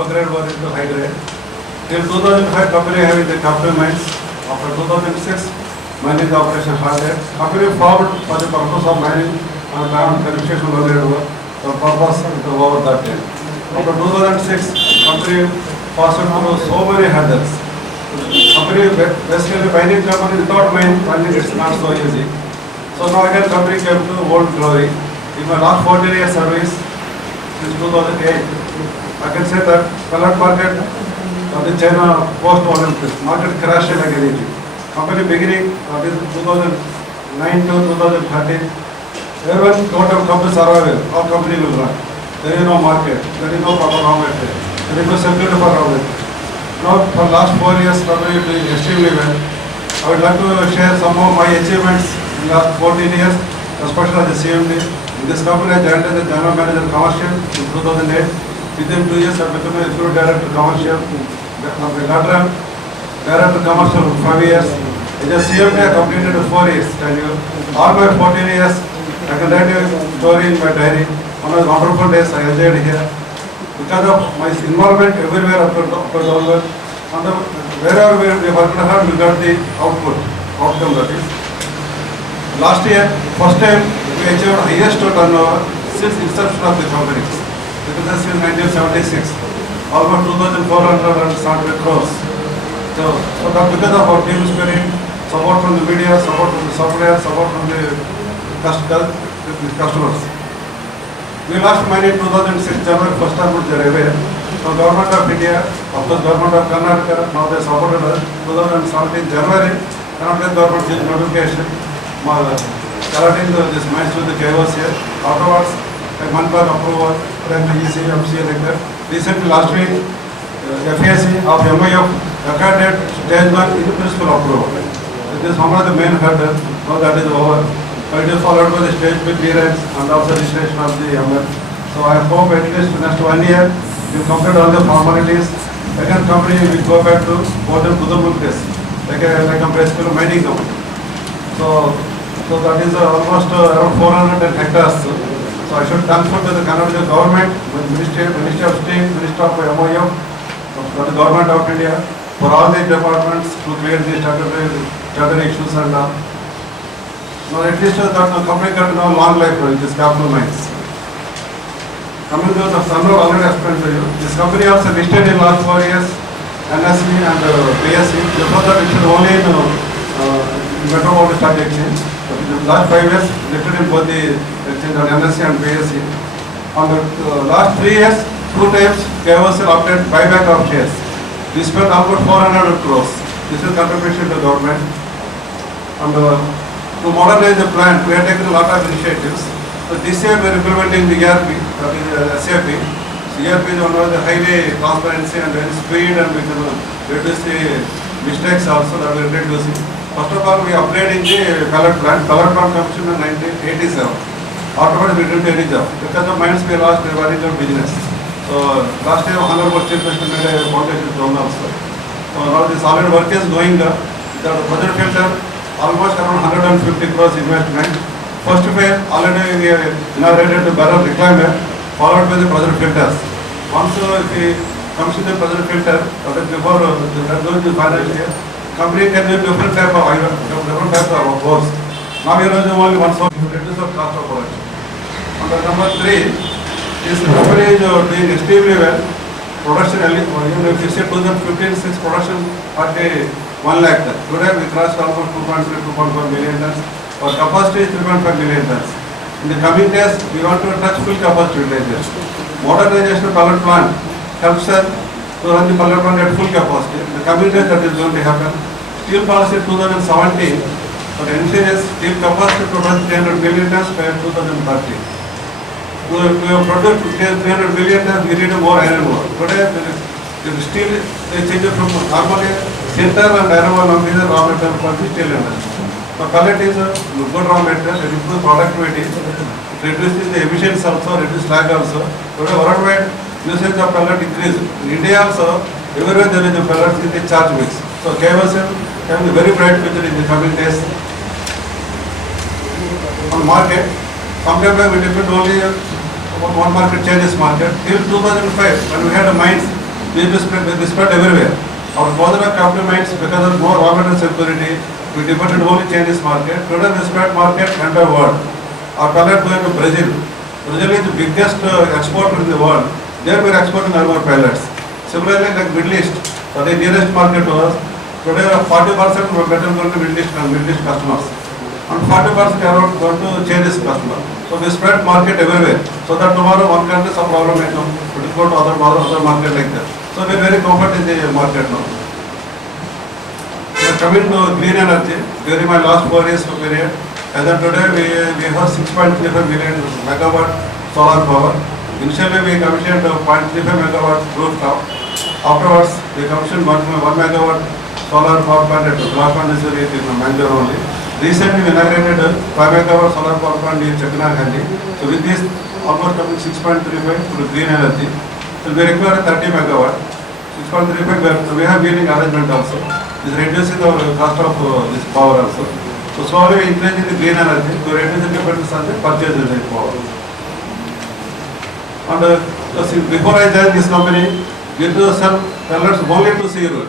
low grade were into high grade. Till 2005, company having the capital mines. After 2006, mining operation started. Company formed for the purpose of mining and beneficiation low grade work. The purpose to over that day. After 2006, company passed through so many hurdles. Company basically mining company without mining it's not so easy. So now again company came to old glory. In my last 14 years service, since 2008, I can say that pellet market of the China post-Olympics market crashed like anything. Company beginning that is 2009 to 2013, everyone total companies are available, all company will run. There is no market, there is no proper raw material, there is no security for raw material. Now for last 4 years, company is doing extremely well. I would like to share some of my achievements in the last 14 years, especially as the CMD. In this company, I joined as the General Manager Commercial in 2008. Within 2 years, I became a Executive Director Commercial. Later, Director Commercial for 5 years. As a CMD, I completed 4 years tenure. All my 14 years, I can write a story in my diary. One of the wonderful days I enjoyed here. Because of my involvement everywhere up and downward, and wherever we worked hard, we got the outcome that is. Last year, first time we achieved highest turnover since inception of the company. Because since 1976, almost 2,470 crores. So that because of our team spirit, support from the media, support from the suppliers, support from the customers. We last mine in 2006 January 1st time with the railway. So Government of India, of course Government of Karnataka, now they supported us. 2017 January, Karnataka government did notification. Collecting this mines with the KOC. Afterwards, a manpower approval, then the EC, MC like that. Recently last week, FAC of MIF accredited stage 1 in principal approval. This is one of the main hurdle. Now that is over. It is followed by the stage B clearance and also registration of the ML. So I hope at least next 1 year we complete all the formalities. Again company will go back to Golden Kudamul case, like a basically mining company. So that is almost around 400 hectares. So I should thank for the Kannada government, Ministry of State, Minister of MOF, for the Government of India, for all the departments to clear the statutory issues and all. Now at least that the company got now long life in this capital mines. Coming to the Sunroad already explained to you. This company also listed in last 4 years, NSE and BSE. Before that it should only in Metropolitan Stock Exchange. But in the last 5 years, listed in both the exchange on NSE and BSE. On the last 3 years, 2 times KOC opted buyback of shares. We spent almost 400 crores. This is contribution to government. And to modernize the plant, we have taken a lot of initiatives. So this year we are implementing the ERP, that is SAP. So ERP is one of the highly transparency and very speed, and we can reduce the mistakes also that we are reducing. First of all, we are upgrading the pellet plant. Pellet plant commissioned in 1987. Afterwards we didn't do any job. Because of mines we lost the running of business. So last year Honorable Chief Minister made a foundation stone also. So now the solid work is going up. The budget filter, almost around 150 crores investment. First phase already we have inaugurated the barrel reclaimer, followed by the pressure filters. Once if we commission the pressure filter, that is before going to financial year, company can use different type of bores. Now we are using only one source to reduce the cost of production. And number 3, this company is doing extremely well. Production, even if you say 2015-6 production at 1 lakh tons. Today we crossed almost 2.3-2.4 million tons. Our capacity is 3.5 million tons. In the coming days, we want to touch full capacity utilization. Modernization of pellet plant helps us to run the pellet plant at full capacity. In the coming days, that is going to happen. Steel policy 2017, but ensures steel capacity to run 300 million tons by 2030. We have produced 300 million tons, we need more iron ore. Today, the steel is changed from normally center and iron ore is the raw material for the steel industry. So pellet is a good raw material, it improves productivity, it reduces the emissions also, reduces slag also. Today worldwide usage of pellet increase. In India also, everywhere there is a pellet in the charge mix. So KOC can be very bright future in the coming days. On market, sometime we depend only on one market changes market. Till 2005, when we had a mines, we spread everywhere. Our father compliments because of more raw material security. We depended only Chinese market. Today we spread market entire world. Our pellet going to Brazil. Brazil is the biggest exporter in the world. There we are exporting our pellets. Similarly, like Middle East, that is the nearest market to us. Today 40% of metal going to Middle East customers. And 40% around going to Chinese customers. So we spread market everywhere. So that tomorrow one country some problem may come. It will go to other market like that. So we are very comfortable in the market now. Coming to green energy, during my last 4 years period, as of today we have 6.35 million megawatt solar power. Initially we commissioned 0.35 megawatt rooftop. Afterwards we commissioned 1 megawatt solar power plant at Black Mandisari in Mangalore only. Recently we inaugurated 5 megawatt solar power plant in Chakranagandi. So with this almost coming 6.35 to green energy. So we require 30 megawatt. 6.35 we have wheeling arrangement also. This reduces the cost of this power also. So slowly we increase in the green energy to reduce the dependence on the purchase of the power. And before I joined this company, we used to sell pellets only to Sea Road.